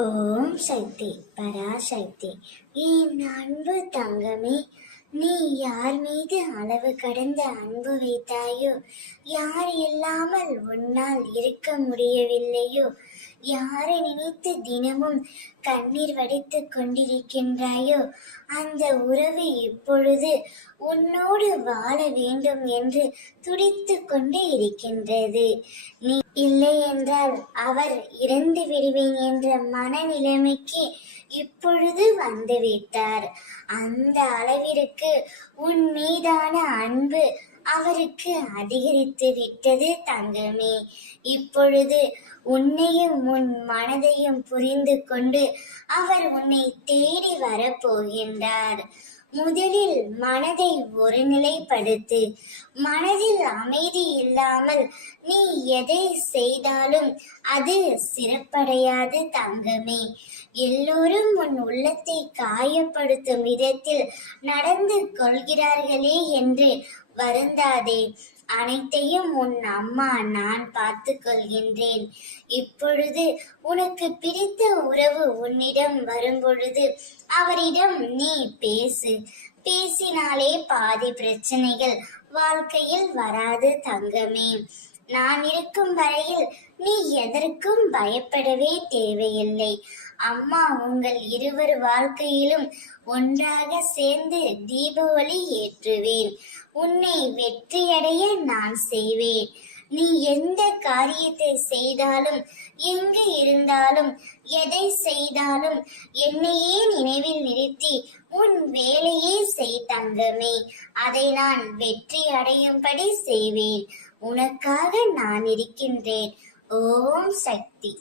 ஓம் சக்தி பராசக்தி. என் அன்பு தங்கமே, நீ யார் மீது அளவு கடந்த அன்பு வைத்தாயோ, யார் இல்லாமல் உன்னால் இருக்க முடியவில்லையோ, யாரை நினைத்து தினமும் கண்ணீர் வடித்துக் கொண்டிருக்கின்றாயோ, அந்த உறவு இப்பொழுது உன்னோடு வாழ வேண்டும் என்று துடித்துக் கொண்டு இருக்கின்றது. நீ இல்லை என்றால் அவர் இறந்து விடுவேன் என்ற மனநிலைமைக்கு இப்பொழுது வந்துவிட்டார். அந்த அளவிற்கு உன் மீதான அன்பு அவருக்கு அதிகரித்து விட்டது தங்கமே. இப்பொழுது உன்னையும் உன் மனதையும் புரிந்து கொண்டு அவர் உன்னை தேடி வரப்போகின்றார். முதலில் மனதை ஒருநிலைப்படுத்து. மனதில் அமைதி இல்லாமல் நீ எதை செய்தாலும் அது சிறப்படையாது தங்கமே. எல்லோரும் உன் உள்ளத்தை காயப்படுத்தும் விதத்தில் நடந்து கொள்கிறார்களே என்று வருந்தாதே. அனைத்தையும் உன் அம்மா நான் பார்த்து கொள்கின்றேன். இப்பொழுது உனக்கு பிடித்த உறவு உன்னிடம் வரும்பொழுது அவரிடம் நீ பேசு. பேசினாலே பாதி பிரச்சனைகள் வாழ்க்கையில் வராது தங்கமே. நான் இருக்கும் வரையில் நீ எதற்கும் பயப்படவே தேவையில்லை. அம்மா உங்கள் இருவர் வாழ்க்கையிலும் ஒன்றாக சேர்ந்து தீப ஒளி ஏற்றுவேன். உன்னை வெற்றியடைய நான் செய்வேன். நீ எந்த காரியத்தை செய்தாலும், எங்கு இருந்தாலும், எதை செய்தாலும் என்னையே நினைவில் நிறுத்தி உன் வேலையே செய் தங்கமே. அதை நான் வெற்றி அடையும்படி செய்வேன். உனக்காக நான் இருக்கின்றேன். ஓம் சக்தி.